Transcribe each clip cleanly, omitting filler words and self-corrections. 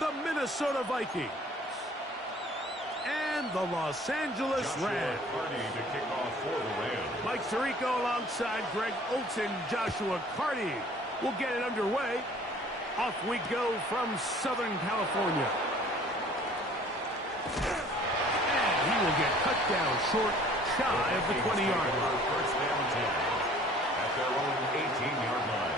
the Minnesota Vikings. And the Los Angeles Rams. To kick off for the Rams. Mike Tirico alongside Greg Olsen, Joshua Carty will get it underway. Off we go from Southern California. And he will get cut down short, shy of the 20-yard line. First down 10 at their own 18-yard line.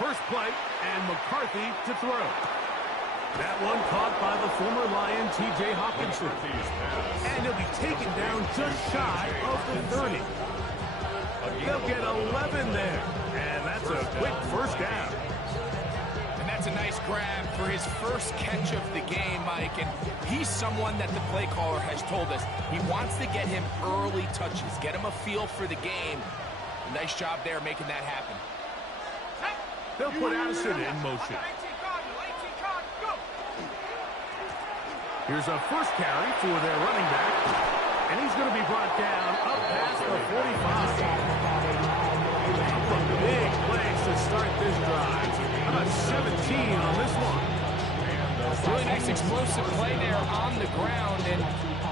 First play, and McCarthy to throw. That one caught by the former Lion, T.J. Hawkinson. And he'll be taken down just shy of the 30. They'll get 11 there. And that's a quick first down. And that's a nice grab for his first catch of the game, Mike. And he's someone that the play caller has told us he wants to get him early touches, get him a feel for the game. Nice job there making that happen. They'll put Addison in motion. Here's a first carry for their running back. And he's going to be brought down up past the 45. A couple of big plays to start this drive. About 17 on this one. Really nice explosive play there on the ground. And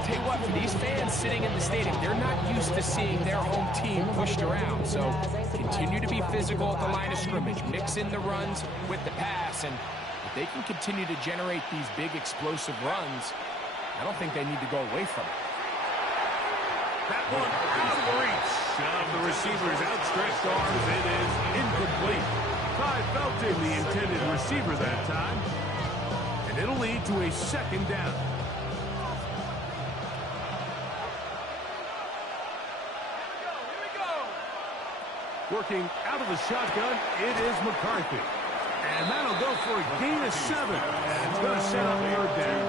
tell you what, for these fans sitting in the stadium, they're not used to seeing their home team pushed around. So continue to be physical at the line of scrimmage. Mix in the runs with the pass. And if they can continue to generate these big explosive runs, I don't think they need to go away from it. That one out of reach of the receiver's outstretched arms. It is incomplete. Ty Felton, the intended receiver that time. And it'll lead to a second down. Working out of the shotgun, it is McCarthy. And that'll go for a gain of 7. And it's going to set up third down.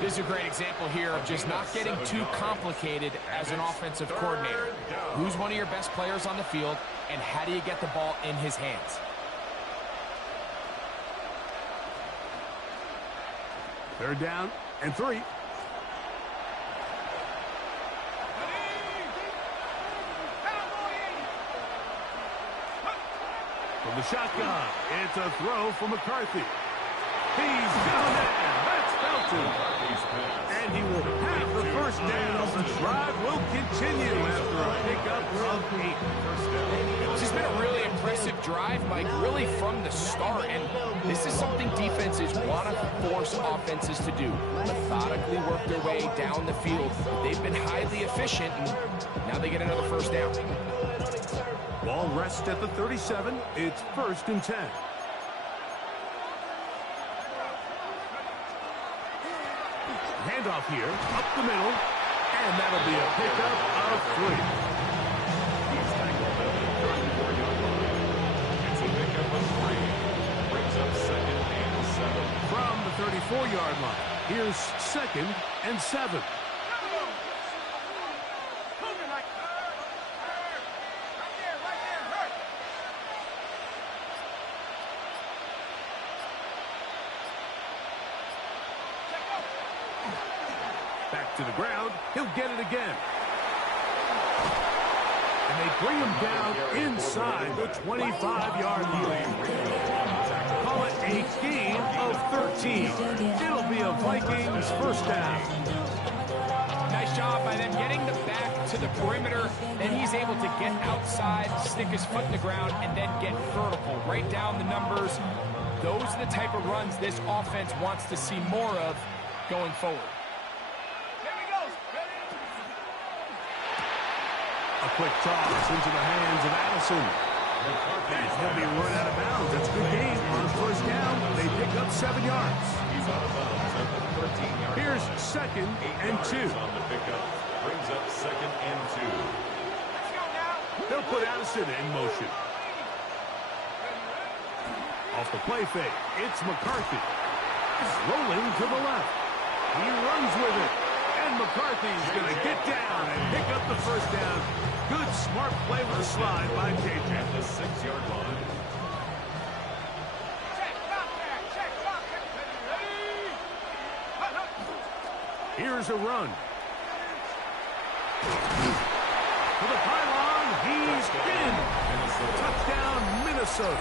This is a great example here of just not getting too complicated as an offensive coordinator. Who's one of your best players on the field, and how do you get the ball in his hands? Third down and 3. From the shotgun, it's a throw for McCarthy. He's down there. That's Felton. And he will have the first down. The drive will continue after a pickup of 8. This has been a really impressive drive, Mike, really from the start. And this is something defenses want to force offenses to do. Methodically work their way down the field. They've been highly efficient, and now they get another first down. Ball rests at the 37. It's 1st and 10. Handoff here, up the middle, and that'll be a pickup of 3. It's a pickup of 3. Brings up 2nd and 7. From the 34-yard line, here's 2nd and 7. Back to the ground. He'll get it again. And they bring him down inside the 25-yard line. Call it a gain of 13. It'll be a Vikings first down. Nice job by them getting the back to the perimeter. Then he's able to get outside, stick his foot in the ground, and then get vertical. Right down the numbers. Those are the type of runs this offense wants to see more of going forward. A quick toss into the hands of Addison. And he'll be run out of bounds. That's a good game on first down. They pick up 7 yards. He's out of bounds at the 13-yard line. Here's 2nd and 2. On the pickup, brings up 2nd and 2. They'll put Addison in motion. Off the play fake, it's McCarthy. Rolling to the left. He runs with it. And And McCarthy's going to get down and pick up the first down. Good, smart play with the slide by KJ. At the 6-yard line. Here's a run. To the pylon, he's in. Touchdown, Minnesota.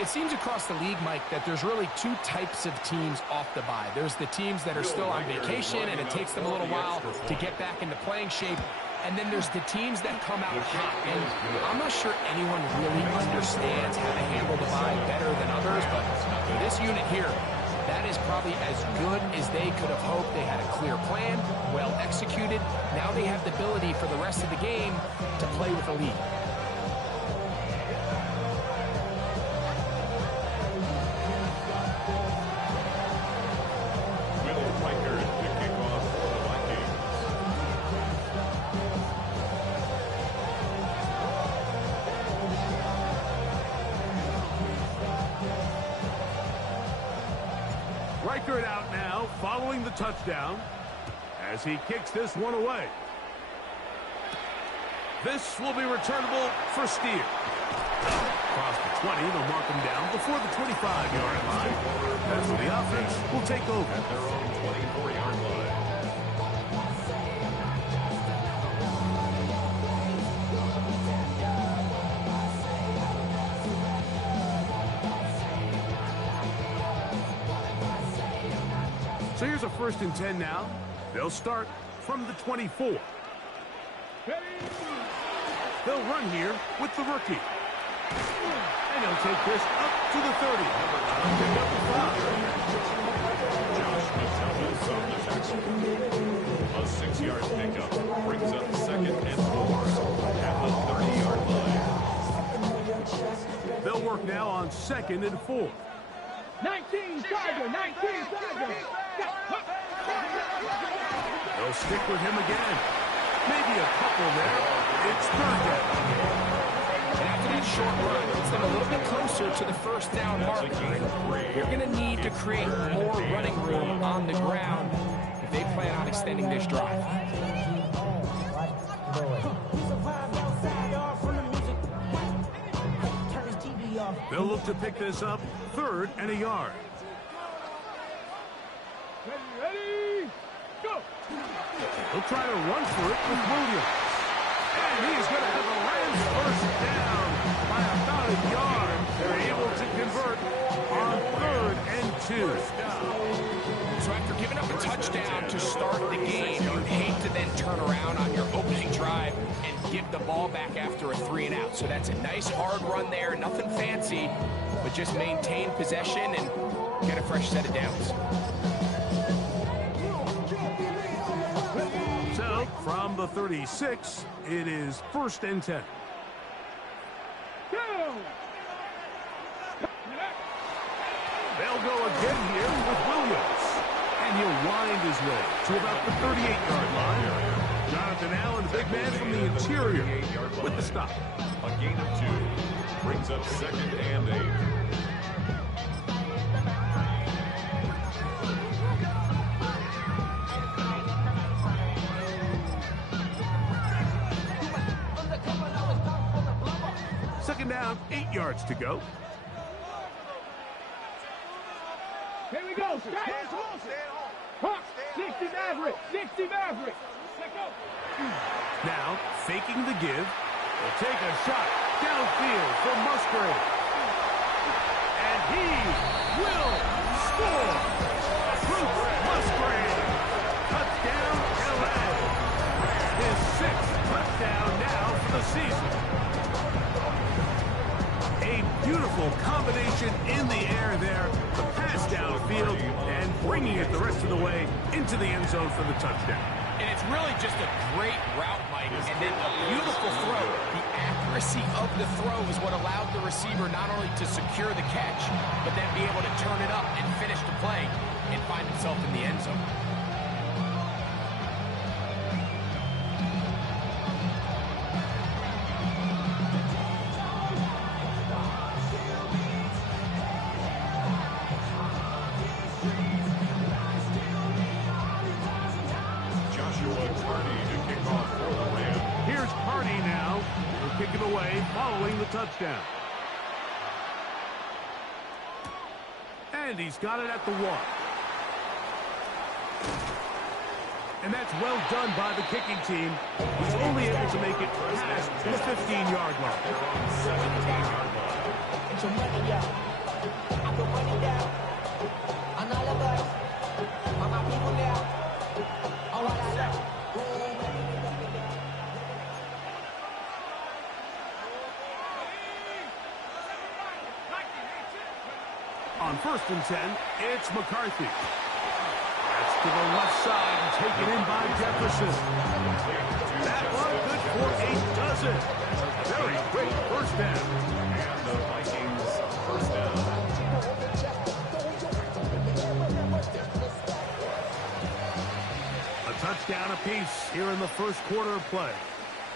It seems across the league, Mike, that there's really two types of teams off the bye. There's the teams that are still on vacation, and it takes them a little while to get back into playing shape. And then there's the teams that come out hot. And I'm not sure anyone really understands how to handle the bye better than others, but for this unit here, that is probably as good as they could have hoped. They had a clear plan, well executed. Now they have the ability for the rest of the game to play with a lead. Reichert out now, following the touchdown, as he kicks this one away. This will be returnable for Steer. Across the 20, they'll mark him down before the 25-yard line. That's where the offense will take over. At their own 24-yard line. So here's a 1st and 10 now. They'll start from the 24. They'll run here with the rookie. And he'll take this up to the 30. Pick up the 5. A 6-yard pickup brings up 2nd and 4 at the 30-yard line. They'll work now on 2nd and 4. 19 Tiger, 19 Tiger. They'll stick with him again. Maybe a couple there. It's 3rd down. And after that short run, puts them a little bit closer to the 1st down marker. They're going to need to create more running room on the ground if they plan on extending this drive. They'll look to pick this up 3rd and a yard. Ready, go! He'll try to run for it with Williams. And he's going to have a Rams first down by about a yard. They're able to convert on 3rd and 2. So after giving up a touchdown to start the game, you'd hate to then turn around on your opening drive and give the ball back after a 3-and-out. So that's a nice hard run there, nothing fancy, but just maintain possession and get a fresh set of downs. So from the 36, it is 1st and 10. They'll go again here with Williams. And he'll wind his way to about the 38-yard line. Jonathan Allen, the big man from the interior, with the stop. A gain of 2 brings up 2nd and 8. Second down, 8 yards to go. Here we go. Hawk, 60 Maverick, 60 Maverick. Let go. Now, faking the give. They'll take a shot downfield for Musgrave. And he will score. Bruce Musgrave. Touchdown, LA. His 6th touchdown now for the season. A beautiful combination in the air there. The pass downfield and bringing it the rest of the way into the end zone for the touchdown. And it's really just a great route, Mike, and then a beautiful throw. The accuracy of the throw is what allowed the receiver not only to secure the catch, but then be able to turn it up and finish the play and find himself in the end zone. taken away following the touchdown. And he's got it at the 1. And that's well done by the kicking team, who's only able to make it past the 15-yard line. They're on the 17-yard line. Get your money out. I put money down. On all of us. On my people now. On what I love. On 1st and 10, it's McCarthy. That's to the left side and taken in by Jefferson. That one good for a dozen. Very great first down. And the Vikings first down. A touchdown apiece here in the first quarter of play.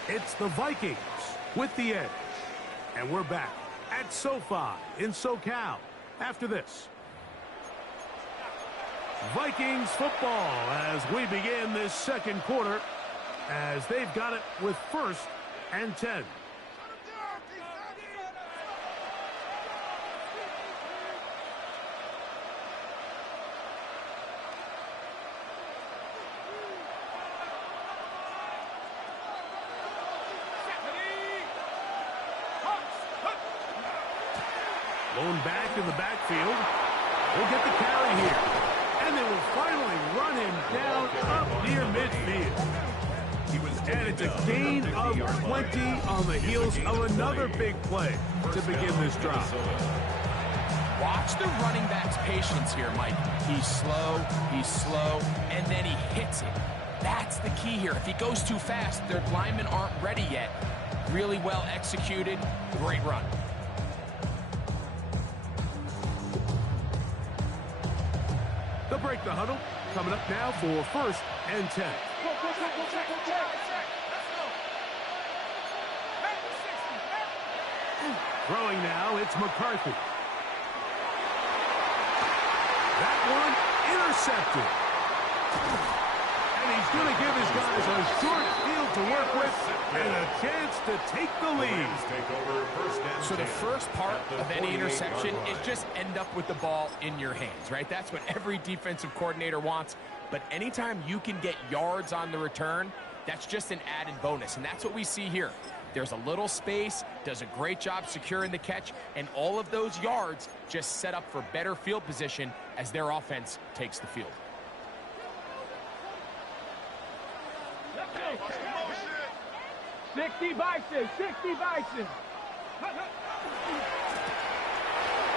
It's the Vikings with the edge. And we're back at SoFi in SoCal after this. Vikings football as we begin this second quarter, as they've got it with 1st and 10. Lone back in the backfield. We'll get the carry here. And they will finally run him down up near midfield. And it's a gain of 20 on the heels of another big play to begin this drive. Watch the running back's patience here, Mike. He's slow, and then he hits it. That's the key here. If he goes too fast, their linemen aren't ready yet. Really well executed. Great run. They'll break the huddle. Coming up now for 1st and 10. Throwing now, it's McCarthy. That one intercepted. And he's going to give his guys a short field to work with and a chance to take the lead. So the first part of any interception is just end up with the ball in your hands, right? That's what every defensive coordinator wants. But anytime you can get yards on the return, that's just an added bonus. And that's what we see here. There's a little space, does a great job securing the catch, and all of those yards just set up for better field position as their offense takes the field. Let's go. 60 Bison, 60 Bison.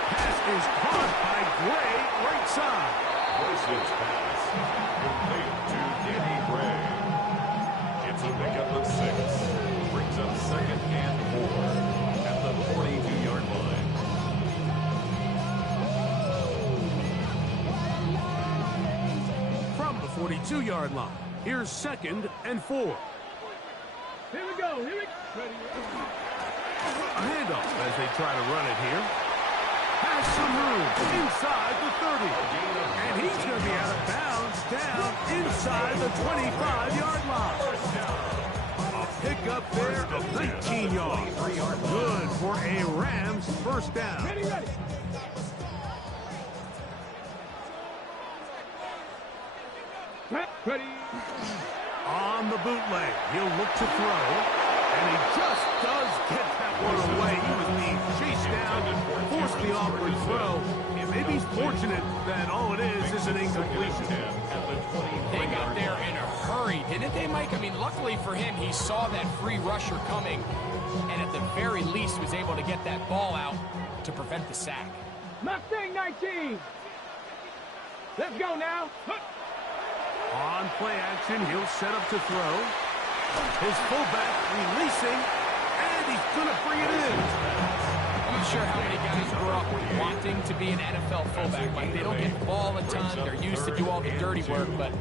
Pass is caught by Gray, right side. Versus pass. Complete to Danny Gray. It's a pickup of 6. Brings up 2nd and 4 at the 42-yard line. From the 42-yard line, here's 2nd and 4. Here we go. Here we go. A handoff as they try to run it here. Has some room inside the 30. And he's going to be out of bounds down inside the 25-yard line. A pickup there of 19 yards. Good for a Rams first down. Ready, ready. Ready. On the bootleg, he'll look to throw. And he just does get that one away. He was being chased down, forced the awkward throw. Maybe he's fortunate that all it is an incompletion. They got there in a hurry, didn't they, Mike? I mean, luckily for him, he saw that free rusher coming, and at the very least was able to get that ball out to prevent the sack. Mustang 19. Let's go now. On play action, he'll set up to throw. His fullback releasing, and he's going to bring it in. I'm not sure how many guys grew up wanting to be an NFL fullback. Like, they don't get the ball a ton. They're used to do all the dirty work. But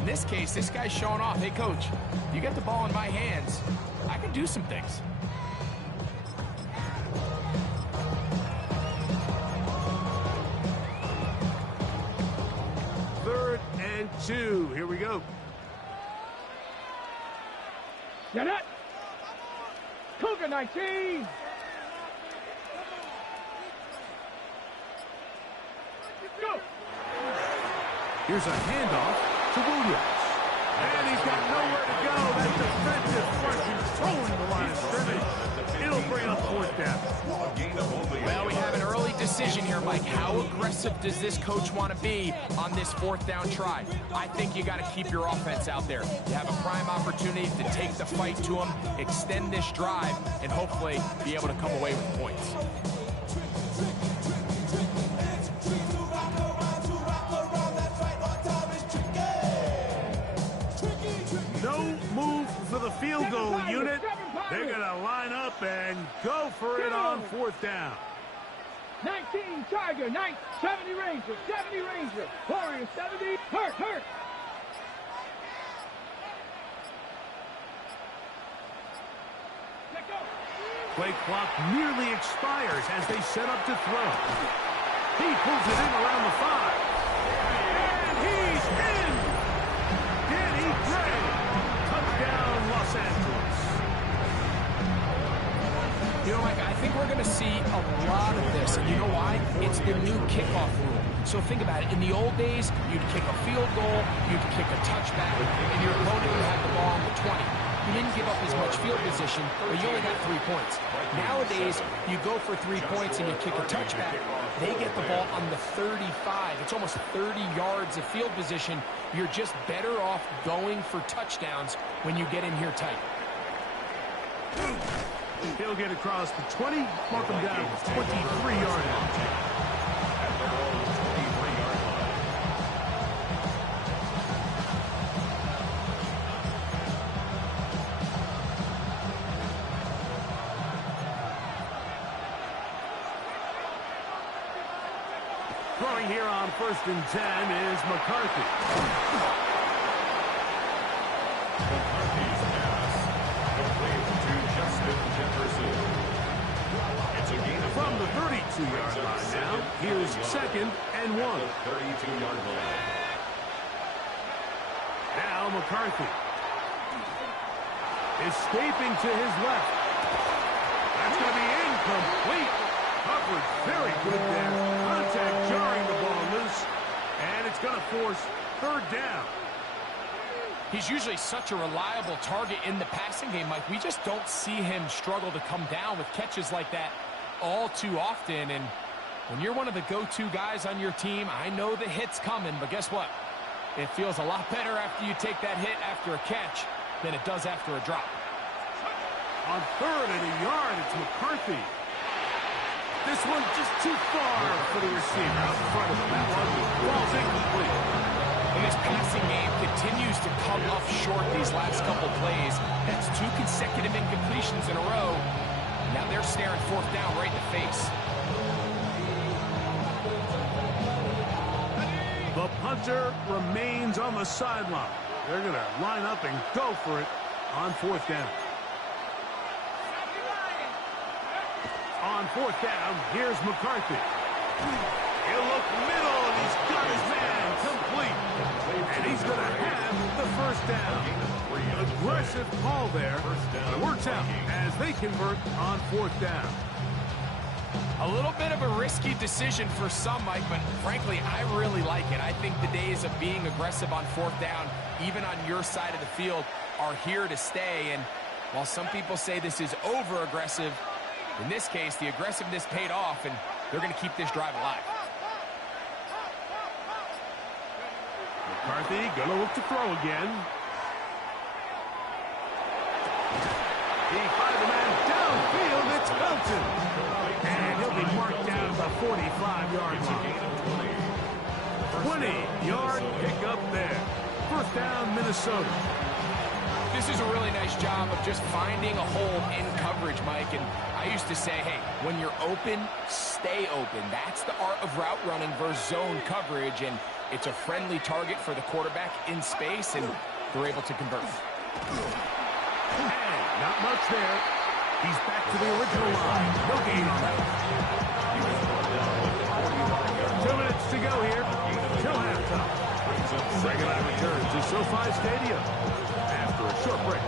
in this case, this guy's showing off. Hey, coach, you get the ball in my hands, I can do some things. Third and 2. Here we go. Get it. Cougar 19. Go. Here's a handoff to Williams. And he's got nowhere to go. That defensive pressure towing the line of scrimmage. It'll bring up fourth down. Well, we have an early decision here, Mike. How aggressive does this coach want to be on this fourth down try? I think you got to keep your offense out there. You have a prime opportunity to take the fight to them, extend this drive, and hopefully be able to come away with points. No move for the field goal unit. They're going to line up and go for it on fourth down. 19 Tiger, 70 Ranger, 70 Ranger, Warrior 70, hurt. Let go. Play clock nearly expires as they set up to throw. He pulls it in around the 5. And he's in! Danny Gray. Touchdown, Los Angeles. You know, Mike, I think we're going to see a lot of this. And you know why? It's the new kickoff rule. So think about it. In the old days, you'd kick a field goal, you'd kick a touchback, and your opponent would have the ball on the 20. You didn't give up as much field position, but you only got 3 points. Nowadays, you go for 3 points and you kick a touchback. They get the ball on the 35. It's almost 30 yards of field position. You're just better off going for touchdowns when you get in here tight. He'll get across the 20, mark him down to 23-yard line. Throwing here on 1st and 10 is McCarthy. McCarthy's pass complete to Justin Jefferson. It's a gain of From the 32-yard line now, here's 2nd and 1. 32-yard line. Now McCarthy. Escaping to his left. That's going to be incomplete. Coverage very good there. Contact jarring the ball loose. And it's going to force 3rd down. He's usually such a reliable target in the passing game, Mike. We just don't see him struggle to come down with catches like that all too often. And when you're one of the go-to guys on your team, I know the hit's coming, but guess what? It feels a lot better after you take that hit after a catch than it does after a drop. On 3rd and a yard, it's McCarthy. This one just too far for the receiver. Out in front of him. That one falls incomplete. And this passing game continues to come up short these last couple plays. That's 2 consecutive incompletions in a row. Now they're staring 4th down right in the face. The punter remains on the sideline. They're going to line up and go for it on 4th down. On 4th down, here's McCarthy. He'll look middle, and he's got his man complete. And he's going to have the 1st down. Aggressive call there. It works out as they convert on 4th down. A little bit of a risky decision for some, Mike, but frankly, I really like it. I think the days of being aggressive on 4th down, even on your side of the field, are here to stay. And while some people say this is over-aggressive, in this case, the aggressiveness paid off, and they're going to keep this drive alive. McCarthy going to look to throw again. He finds the man downfield. It's Felton. And he'll be marked down at the 45-yard line. 20-yard pickup there. 1st down, Minnesota. This is a really nice job of just finding a hole in coverage, Mike. And I used to say, hey, when you're open, stay open. That's the art of route running versus zone coverage. And it's a friendly target for the quarterback in space, and they're able to convert. And not much there. He's back to the original line. No gain on that. 2 minutes to go here till halftime. Second I return to SoFi Stadium after a short break.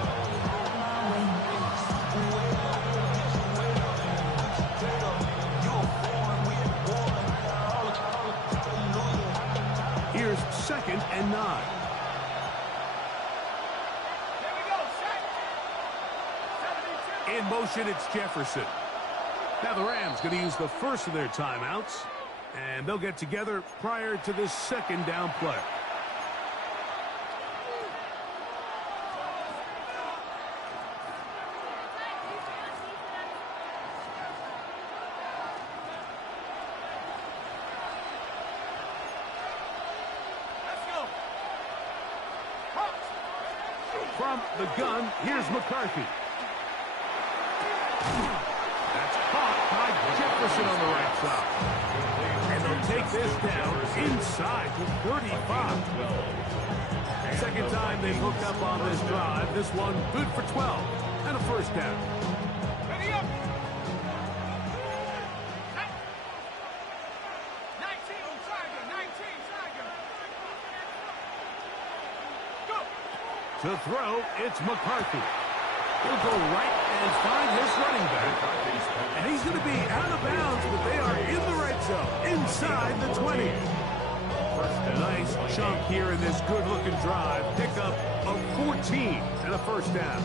In motion, it's Jefferson. Now the Rams going to use the first of their timeouts, and they'll get together prior to this second down play. From the gun, here's McCarthy. That's caught by Jefferson on the right side. And they'll take this down inside the 35. Second time they've hooked up on this drive. This one good for 12 and a first down. Ready up. 19, Tiger, 19, Tiger. Go. To throw, it's McCarthy. He'll go right and find his running back. And he's going to be out of bounds, but they are in the red zone, inside the 20. A nice chunk here in this good-looking drive. Pick up of 14 and a first down.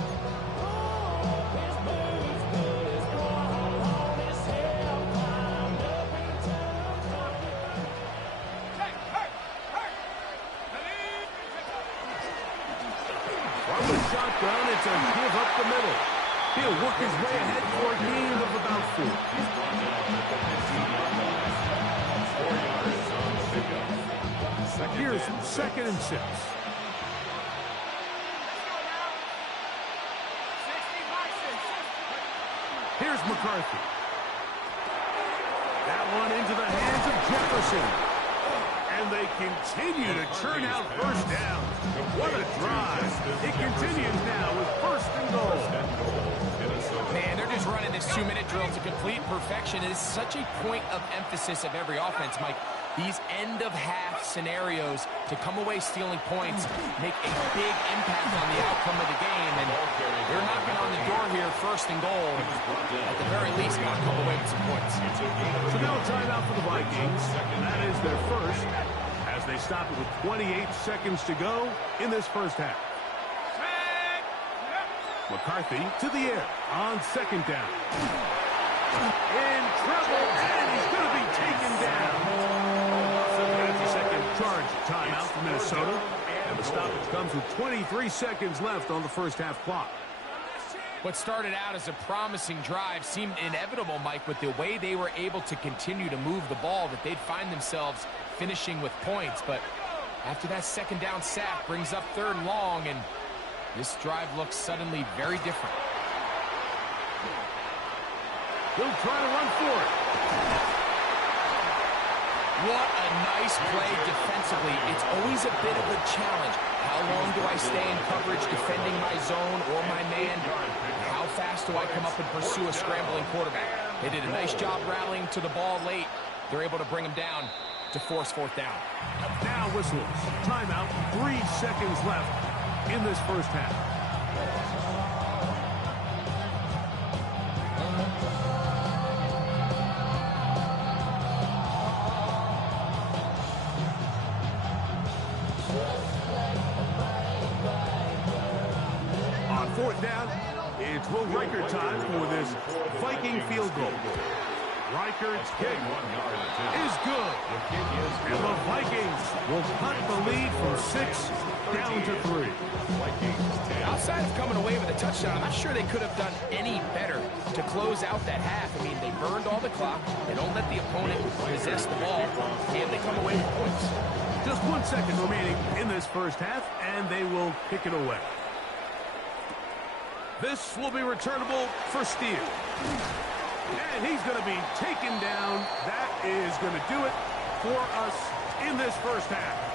From the shotgun, it's a give up the middle. He'll work his way ahead for a gain of about 4. Here's second and 6. Here's McCarthy. That one into the hands of Jefferson. And they continue to churn out first down. What a drive. It continues now with first and goal. Man, they're just running this 2-minute drill to complete perfection. It is such a point of emphasis of every offense, Mike. These end-of-half scenarios to come away stealing points make a big impact on the outcome of the game. And they're knocking on the door here, first and goal. At the very least, got to come away with some points. So now a timeout for the Vikings. And that is their first, as they stop it with 28 seconds to go in this first half. McCarthy to the air on second down. In trouble, and he's going to be taken down. That's a second charge timeout for Minnesota. And the stoppage comes with 23 seconds left on the first half clock. What started out as a promising drive seemed inevitable, Mike, with the way they were able to continue to move the ball, that they'd find themselves finishing with points. But after that second down sack brings up third and long, and this drive looks suddenly very different. He'll try to run for it. What a nice play defensively. It's always a bit of a challenge. How long do I stay in coverage defending my zone or my man? How fast do I come up and pursue a scrambling quarterback? They did a nice job rallying to the ball late. They're able to bring him down to force fourth down. Now whistles. Timeout. 3 seconds left in this first half. On fourth down, it's Will Riker time for this Viking field goal. Riker's kick is good. And the Vikings will cut the lead from 6 down to 3. Outside of coming away with a touchdown, I'm not sure they could have done any better to close out that half. I mean, they burned all the clock. They don't let the opponent possess the ball, and they come away with points. Just 1 second remaining in this first half, and they will kick it away. This will be returnable for Steele. And he's going to be taken down. That is going to do it for us in this first half.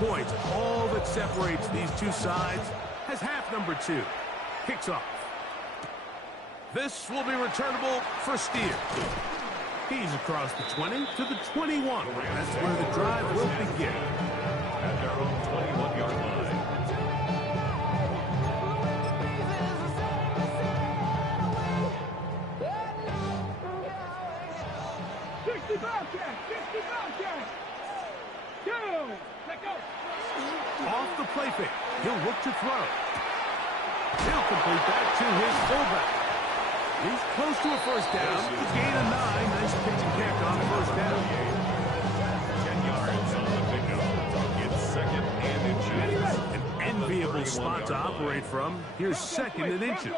Points, all that separates these two sides, as half number 2 kicks off. This will be returnable for Steele. He's across the 20 to the 21. That's where the drive will begin. Let go. Off the play fake. He'll look to throw. He'll complete that to his fullback. He's close to a first down. The gain of 9. Nice pitch and catch on first down. 10 yards on the pickup. It's second and inches. An enviable spot to operate from. Here's second and inches.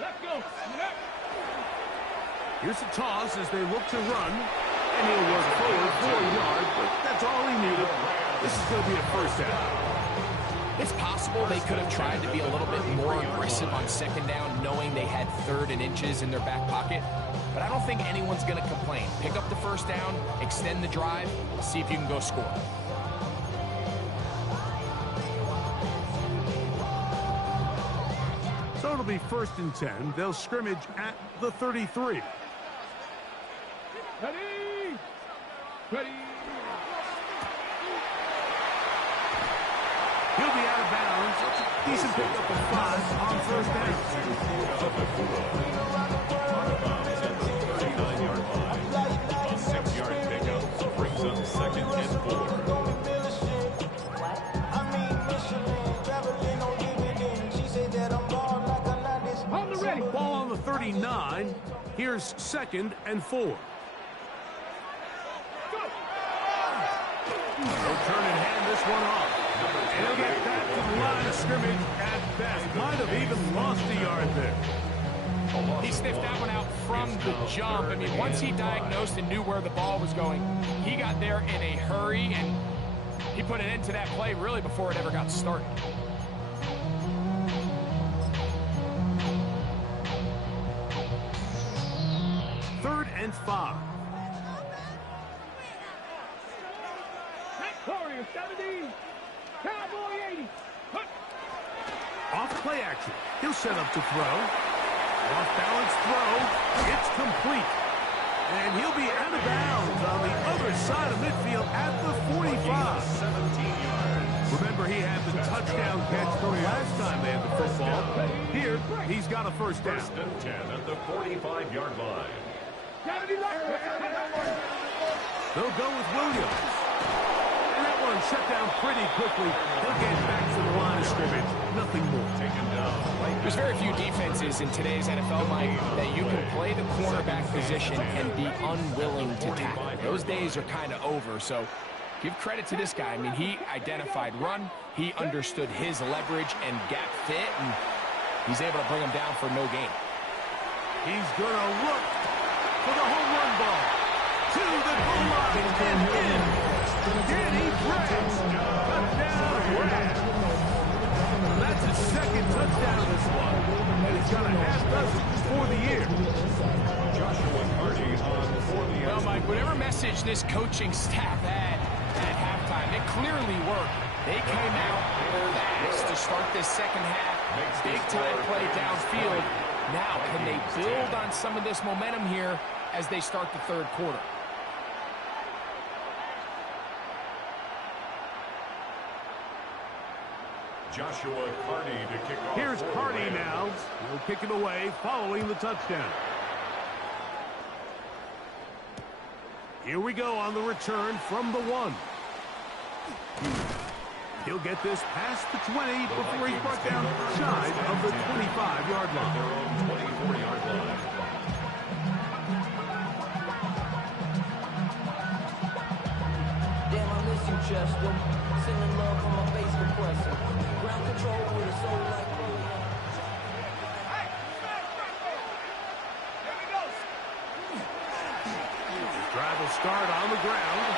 Let's go. Here's a toss as they look to run. And he'll work forward 4 yards, but that's all he needed. This is going to be a first down. It's possible they could have tried to be a little bit more aggressive on second down, knowing they had 3rd and inches in their back pocket. But I don't think anyone's going to complain. Pick up the first down, extend the drive, see if you can go score. So it'll be 1st and 10. They'll scrimmage at the 33. Ready. Ready. He'll be out of bounds. Decent pickup of 5 on first down. A 6-yard pickup brings up second and 4. On the ready. Ball on the 39. Here's 2nd and 4. He'll turn and hand this one off. And he'll get back to the line of scrimmage at best. Might have even lost a yard there. He sniffed that one out from the jump. I mean, once he diagnosed and knew where the ball was going, he got there in a hurry, and he put an end to that play really before it ever got started. Third and 5. Warrior 70. Cowboy 80. Off play action. He'll set up to throw. Off balance throw. It's complete. And he'll be out of bounds on the other side of midfield at the 45. 17 yards. Remember, he had the touchdown catch the last time they had the football. Here, he's got a first down. 1st and 10 at the 45-yard line. They'll go with Williams. And that one shut down pretty quickly. He'll get back to the line of scrimmage. Nothing more. Taken down. There's very few defenses in today's NFL, Mike, that you can play the cornerback position and be unwilling to tackle. Those days are kind of over, so give credit to this guy. I mean, he identified run, he understood his leverage and gap fit, and he's able to bring him down for no gain. He's going to look for the home run ball. To the goal line and in. Danny Bragg. Touchdown, Bragg. That's his 2nd touchdown this one. And he's got a half dozen for the year. Joshua Hardy on for the Well, Mike, whatever message this coaching staff had at halftime, it clearly worked. They came out fast to start this second half. Big time play downfield. Now, can they build on some of this momentum here as they start the 3rd quarter? Joshua Carney to kick off. Here's Carney now. He'll kick it away following the touchdown. Here we go on the return from the 1. He'll get this past the 20 before he's brought down shy of the 25-yard line. Their own 24-yard line. Damn, I miss you, Chester. Sending love from my bass compressor. Ground control with a soul like Drive will start on the ground.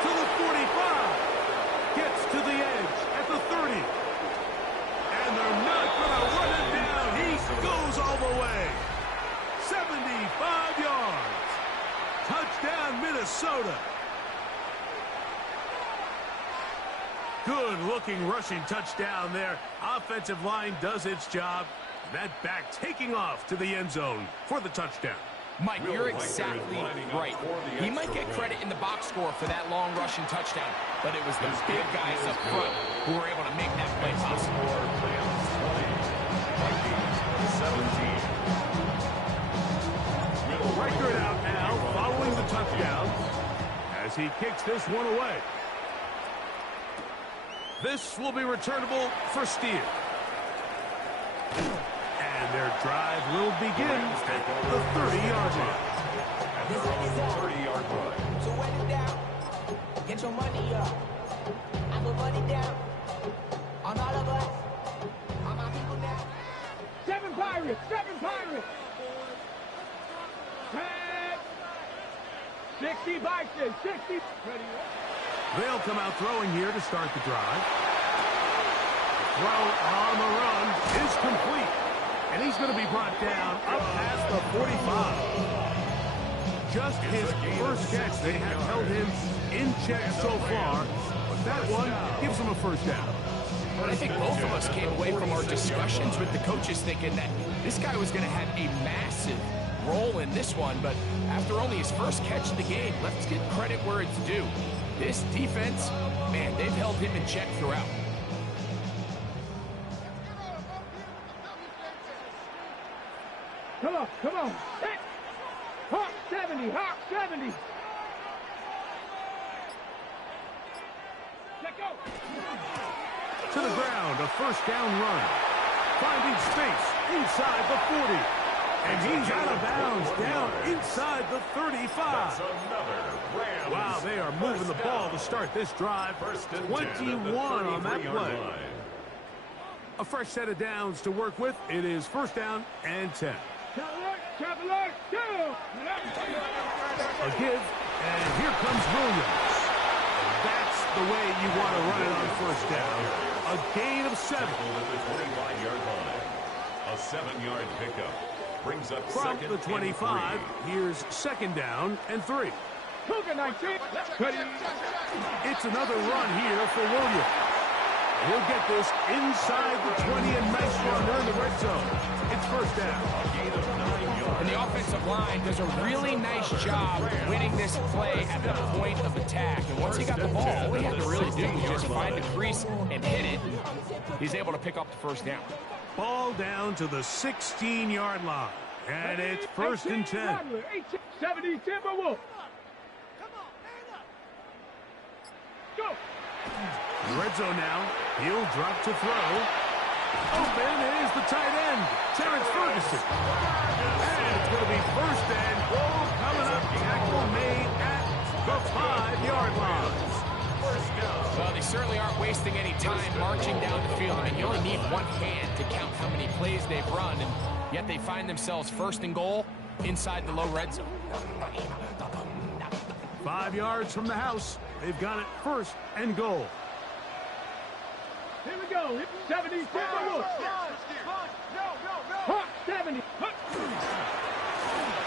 To the 45. Gets to the edge at the 30. And they're not going to run it down. He goes all the way. 75 yards. Touchdown, Minnesota. Good-looking rushing touchdown there. Offensive line does its job. That back taking off to the end zone for the touchdown. Mike, you're exactly right. He might get credit in the box score for that long rushing touchdown, but it was the big guys up front who were able to make that play possible. Record out now following the touchdown. as he kicks this one away. This will be returnable for Steele. And their drive will begin at the 30-yard line. And they're on the 30-yard line. So when it's down, get your money up. I put money down on all of us, on my people now. 7 Pirates, 7 Pirates. 10, 60 Vikings, 60. Ready. They'll come out throwing here to start the drive. The throw on the run is complete. And he's going to be brought down up past the 45. Just his first catch. They have held him in check so far. But that one gives him a first down. But I think both of us came away from our discussions with the coaches thinking that this guy was going to have a massive role in this one. But after only his first catch of the game, let's give credit where it's due. This defense, man, they've held him in check throughout. Come on, come on. Hit. Hawk 70, Hawk 70. Let go. To the ground, a first down run. Finding space inside the 40. And he's out of bounds down inside the 35. That's another Rams. Wow, they are moving the ball to start this drive. 21 on that play. A fresh set of downs to work with. It is first down and 10. Traveler, go. A give, and here comes Williams. That's the way you want to run it on first down. A gain of 7. At the 25-yard line. A 7-yard pickup. Brings up From second the 25, and here's second down and 3. Cougar 19. Ready. It's another run here for Williams. He'll get this inside the 20, and nice run there in the red zone. It's first down. And the offensive line does a really nice job winning this play at the point of attack. And once he got the ball, all he had to really do was just find the crease and hit it. He's able to pick up the first down. Ball down to the 16-yard line. And it's first and 10. 70 Timberwolves. Go. Red zone now. He'll drop to throw. Open is the tight end, Terrence Ferguson. And it's going to be first and goal coming up. Tackle made at the 5-yard line. Well, they certainly aren't wasting any time marching down the field. I mean, you only need one hand to count how many plays they've run, and yet they find themselves first and goal inside the low red zone. 5 yards from the house. They've got it first and goal. Here we go. 70 Timberwolves. Hawk 70.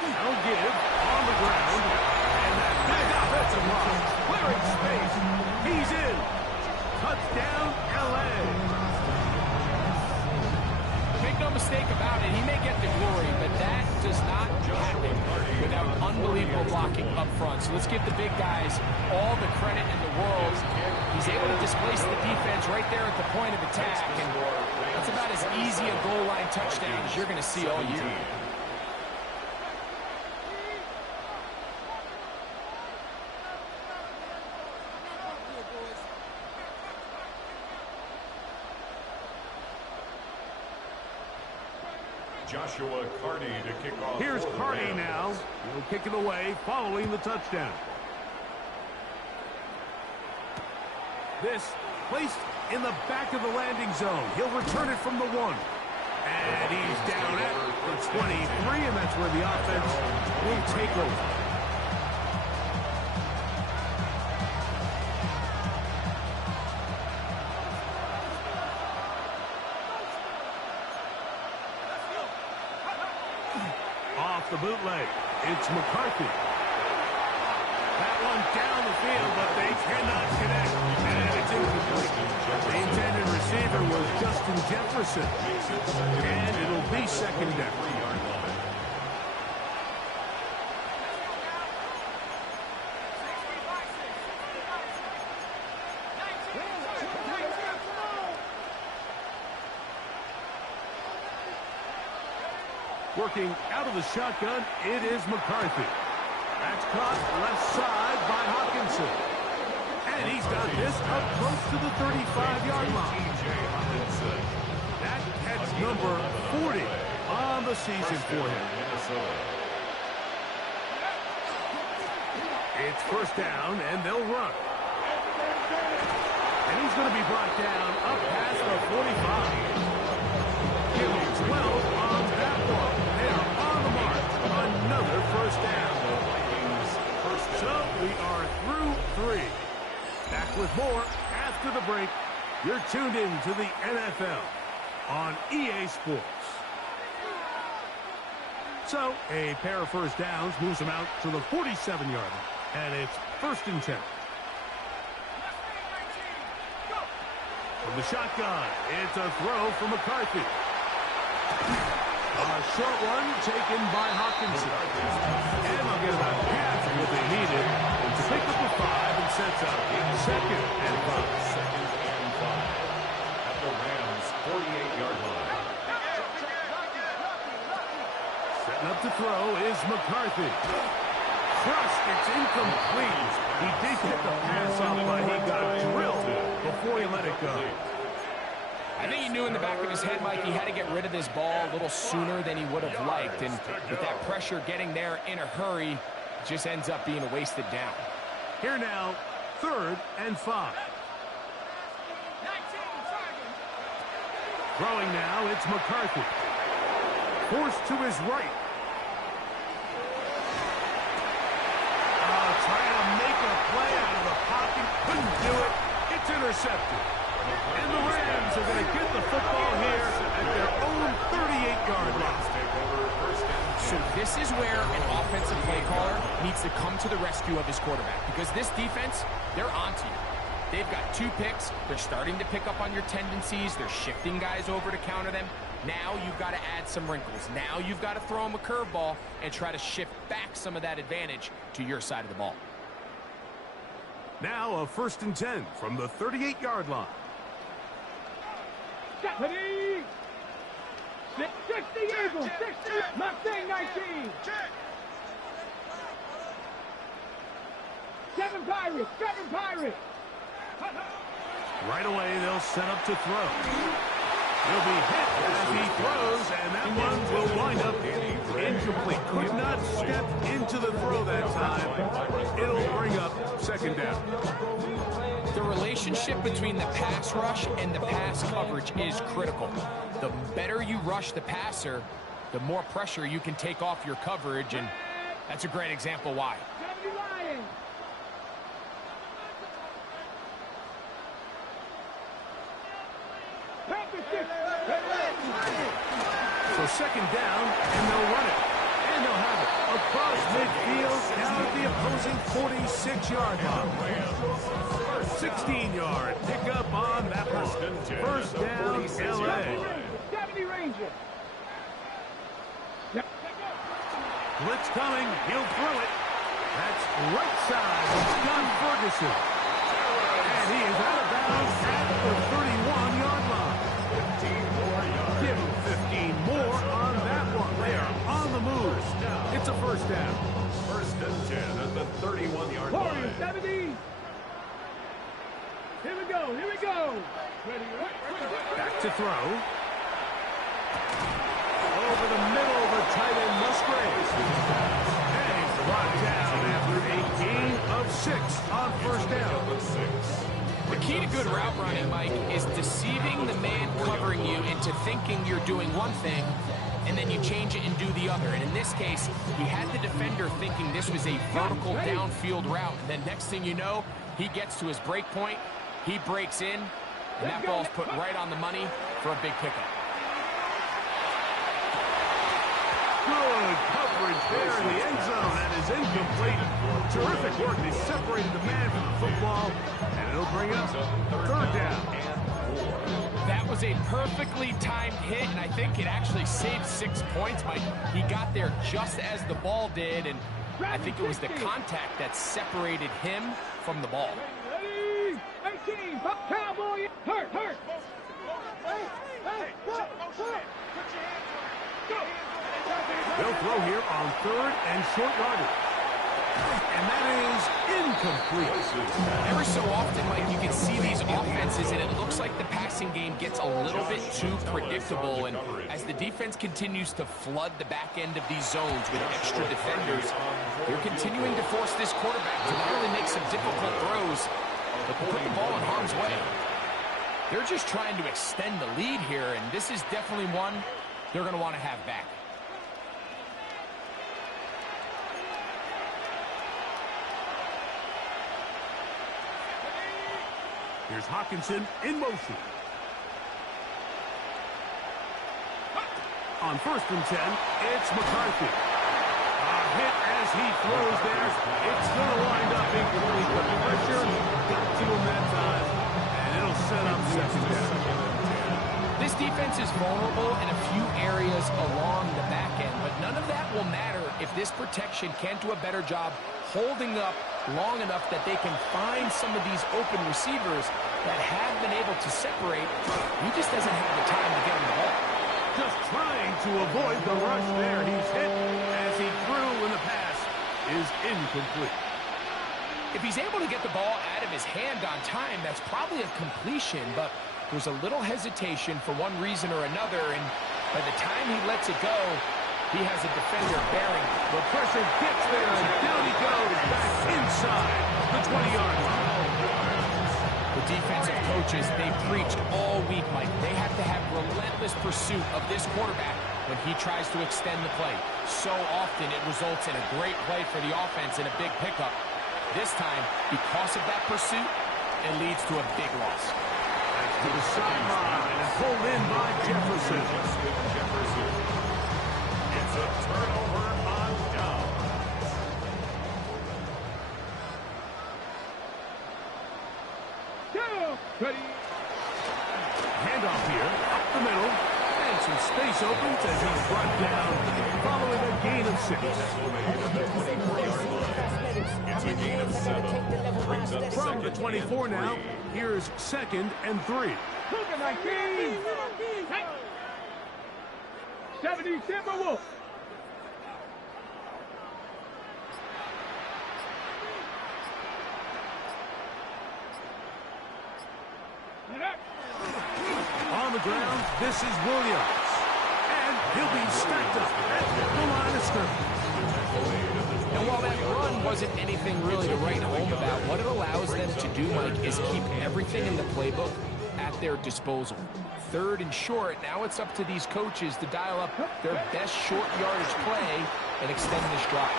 No give on the ground. And that big offensive line clearing space. He's in. Touchdown, L.A. Make no mistake about it, he may get the glory, but that does not happen without unbelievable blocking up front. So let's give the big guys all the credit in the world. He's able to displace the defense right there at the point of attack, and that's about as easy a goal line touchdown as you're going to see all year. Joshua Carney to kick off. Here's Carney now. He'll kick it away following the touchdown. This placed in the back of the landing zone. He'll return it from the 1. And he's down at the 23, and that's where the offense will take over. Off the bootleg, it's McCarthy. That one down the field, but they cannot connect. And it's incomplete. The intended receiver was Justin Jefferson. And it'll be second down. Working out of the shotgun, it is McCarthy. That's caught left side by Hawkinson. And he's got this up close to the 35-yard line. That catch number 40 on the season for him. It's first down, and they'll run. And he's going to be brought down up past the 45. Give him 12 on that one. They are on the mark. Another first down. So we are through 3. Back with more after the break. You're tuned in to the NFL on EA Sports. So a pair of first downs moves them out to the 47-yard line. And it's first and 10. From the shotgun, it's a throw from McCarthy. A short one taken by Hawkinson. And they'll get about half of what they needed to pick up the 5 and sets up second and 5. Second and 5 at the Rams' 48-yard line. Setting up to throw is McCarthy. Crushed, it's incomplete. He did get the pass off, but he got drilled before he let it go. I think he knew in the back of his head, Mike, he had to get rid of this ball a little sooner than he would have liked. And with that pressure getting there in a hurry, it just ends up being a wasted down. Here now, third and 5. Throwing now, it's McCarthy. Forced to his right. Trying to make a play out of the pocket. Couldn't do it. It's intercepted. And the Rams are going to get the football here at their own 38-yard line. So this is where an offensive play caller needs to come to the rescue of his quarterback, because this defense, they're onto you. They've got 2 picks. They're starting to pick up on your tendencies. They're shifting guys over to counter them. Now you've got to add some wrinkles. Now you've got to throw them a curveball and try to shift back some of that advantage to your side of the ball. Now a first and 10 from the 38-yard line. 60 Eagles, 60, Mustang 19. 7 Pirates. Right away, they'll set up to throw. He'll be hit as he throws, and that one will wind up incomplete. Could not step into the throw that time. It'll bring up second down. The relationship between the pass rush and the pass coverage is critical. The better you rush the passer, the more pressure you can take off your coverage, and that's a great example why. So second down, and they'll run it. And they'll have it across midfield, down at the opposing 46-yard line. 16-yard pickup on that one. First down, L.A. 70 Rangers. Blitz coming. He'll throw it. That's right side of Scott Ferguson. And he is out of bounds at the 31-yard line. 15 more yards. Give him 15 more on that one. They are on the move. It's a first down. First and 10 at the 31-yard line. 70. Here we go. Back to throw. Over the middle, the tight end Musgrave. And he's brought down after a gain of 6 on first down. The key to good route running, Mike, is deceiving the man covering you into thinking you're doing one thing, and then you change it and do the other. And in this case, he had the defender thinking this was a vertical downfield route. And then next thing you know, he gets to his break point, he breaks in, and that ball's put right on the money for a big pickup. Good coverage there in the end zone. That is incomplete. Terrific work. They separated the man from the football, and it'll bring up third down. That was a perfectly timed hit, and I think it actually saved 6 points, Mike. He got there just as the ball did, and I think it was the contact that separated him from the ball. 18, Cowboy, hurt. They'll throw here on third and short yardage. And that is incomplete. Every so often, Mike, you can see these offenses, and it looks like the passing game gets a little bit too predictable. And as the defense continues to flood the back end of these zones with extra defenders, they're continuing to force this quarterback to not only make some difficult throws, but to put the ball in harm's way. They're just trying to extend the lead here, and this is definitely one they're going to want to have back. Here's Hawkinson in motion. On 1st and 10, it's McCarthy. A hit as he throws there. It's going to wind up incomplete, but pressure got to him that time, and it'll set up 2nd down. This defense is vulnerable in a few areas along the back end, but none of that will matter if this protection can't do a better job holding up long enough that they can find some of these open receivers that have been able to separate. He just doesn't have the time to get him the ball. Just trying to avoid the rush there. He's hit as he threw, and the pass is incomplete. If he's able to get the ball out of his hand on time, that's probably a completion, but there's a little hesitation for one reason or another, and by the time he lets it go, he has a defender bearing. The pressure gets there, and down he goes back inside the 20-yard line. The defensive coaches, they preached all week, Mike. They have to have relentless pursuit of this quarterback when he tries to extend the play. So often it results in a great play for the offense and a big pickup. This time, because of that pursuit, it leads to a big loss. To the sideline and pulled in by Jefferson. It's a turnover on down. Ready. Handoff here, up the middle, and some space opens as he's brought down following a gain of 6. It's a gain of 7. Brings up From the 24 now, here's 2nd and 3. Look at 19. 70 Timberwolves. On the ground, this is Williams. And he'll be stacked up at the line of scrimmage. And while that run wasn't anything really to write home about, what it allows them to do, Mike, is keep everything in the playbook at their disposal. 3rd and short, now it's up to these coaches to dial up their best short yardage play and extend this drive.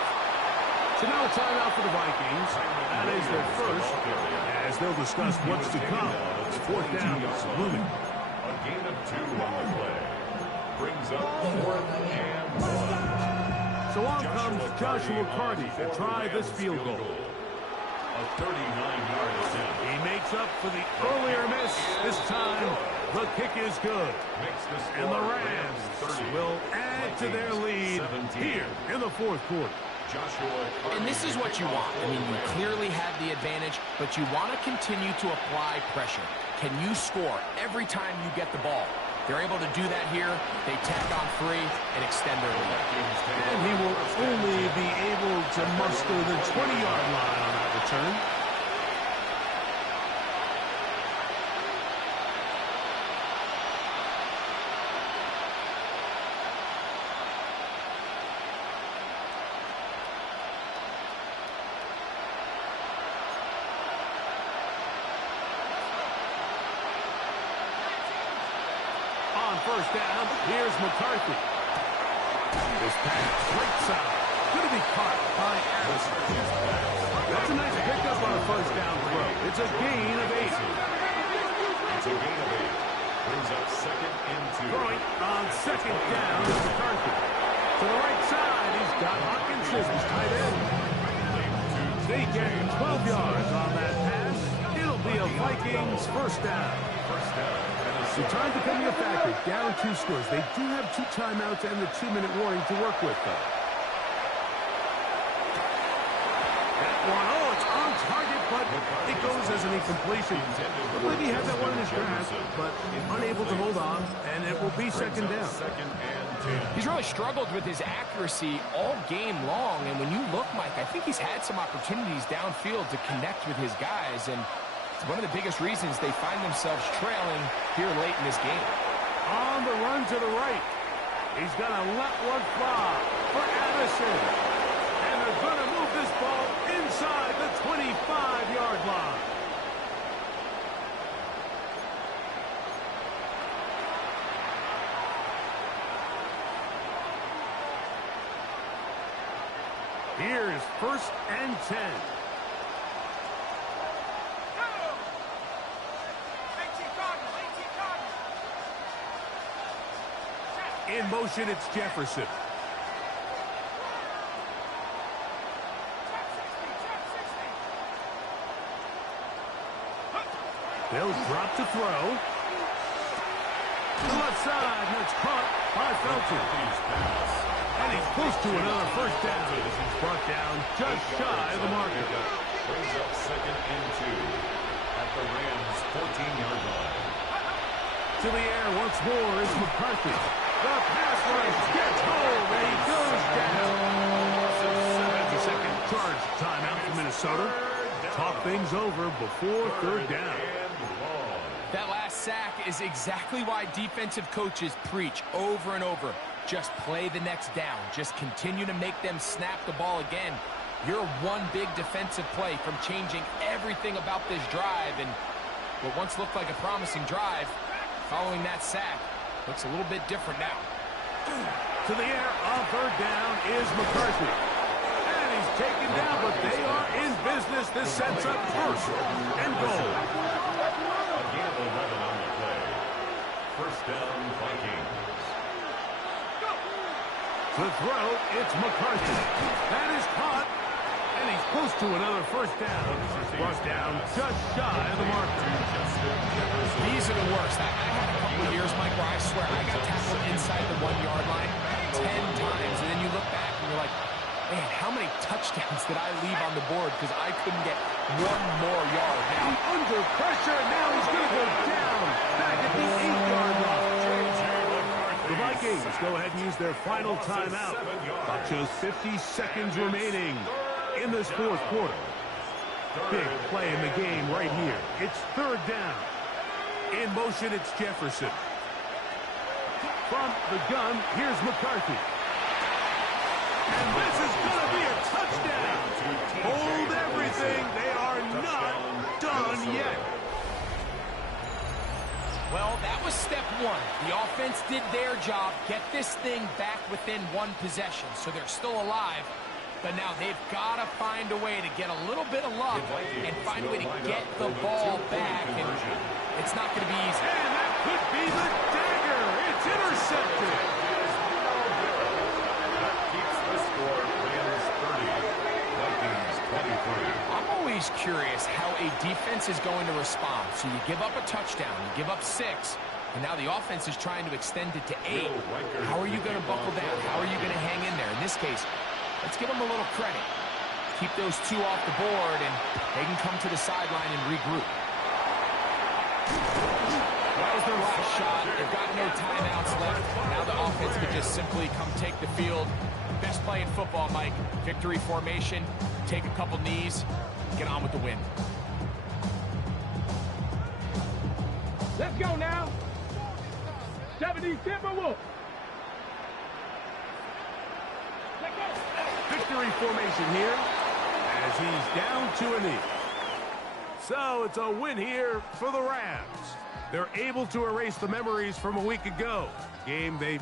So now a timeout for the Vikings. That is their first, as they'll discuss what's to come. 4th down is looming. A gain of 2 on the play. Brings up 4th and 1. So on comes Joshua Carty to try this field goal. A 39-yard attempt. He makes up for the earlier miss. This time, the kick is good. And the Rams will add to their lead here in the 4th quarter. And this is what you want. I mean, you clearly have the advantage, but you want to continue to apply pressure. Can you score every time you get the ball? They're able to do that here. They tack on 3 and extend their lead. And he will only be able to muster the 20-yard line on that return. On 1st down, here's McCarthy. This pass, right side, going to be caught by Addison. That's a nice pickup on a 1st down throw. It's a gain of 8. It's a gain of 8. Brings up 2nd and 2. Throwing on 2nd down is McCarthy. To the right side, he's got Hawkinson, his tight end. They get 12 yards on that pass. It'll be a Vikings 1st down. The time becoming a factor, down 2 scores. They do have 2 timeouts and the 2-minute warning to work with, though. That one, oh, it's on target, but It goes as an incompletion. I believe he had that one in his grasp, but unable to hold on, and it will be second down. Second and 10. He's really struggled with his accuracy all game long, and when you look, Mike, I think he's had some opportunities downfield to connect with his guys, and it's one of the biggest reasons they find themselves trailing here late in this game. On the run to the right. He's going to let one fly for Addison. And they're going to move this ball inside the 25-yard line. Here's first and 10. In motion, it's Jefferson. They'll drop to throw. To the left side, and it's caught by Felton. And he's close to another first down. He's brought down just shy of the marker. Brings up second and 2 at the Rams' 14-yard line. To the air once more is McCarthy. The pass rush gets home, and he goes down. That's a second charge timeout for Minnesota. Talk things over before third down. That last sack is exactly why defensive coaches preach over and over. Just play the next down. Just continue to make them snap the ball again. You're one big defensive play from changing everything about this drive, and what once looked like a promising drive, following that sack, looks a little bit different now. To the air on third down is McCarthy. And he's taken down, but they are in business. This sets up first and goal. Again, 11 on the play. First down, Vikings. To throw, it's McCarthy. That is caught. And he's close to another first down. Brought down just shy of the marker. These are the worst. I had a couple of years, Mike, where I swear I got tackled inside the 1-yard line 10 times. And then you look back and you're like, man, how many touchdowns did I leave on the board because I couldn't get one more yard? Now, Under pressure, now he's going to go down. Back at the 8-yard line. The Vikings go ahead and use their final timeout. About just 50 seconds remaining in this fourth quarter. Big play in the game right here. It's third down. In motion, it's Jefferson. From the gun, here's McCarthy. And this is going to be a touchdown. Hold everything. They are not done yet. well, that was step one. The offense did their job, get this thing back within one possession, so they're still alive. But now they've got to find a way to get a little bit of luck and find a way to get the ball back. And it's not going to be easy. And that could be the dagger. It's intercepted. That keeps the score. Rams 30, Vikings 23. I'm always curious how a defense is going to respond. So you give up a touchdown, you give up 6, and now the offense is trying to extend it to 8. How are you going to buckle down? How are you going to hang in there? In this case, let's give them a little credit. Keep those 2 off the board, and they can come to the sideline and regroup. That was their last shot. They've got no timeouts left. Now the offense can just simply come take the field. Best play in football, Mike. Victory formation, take a couple knees, get on with the win. Let's go now. 70 Timberwolves. Let's go. Victory formation here as he's down to a knee. So it's a win here for the Rams. They're able to erase the memories from a week ago. Game they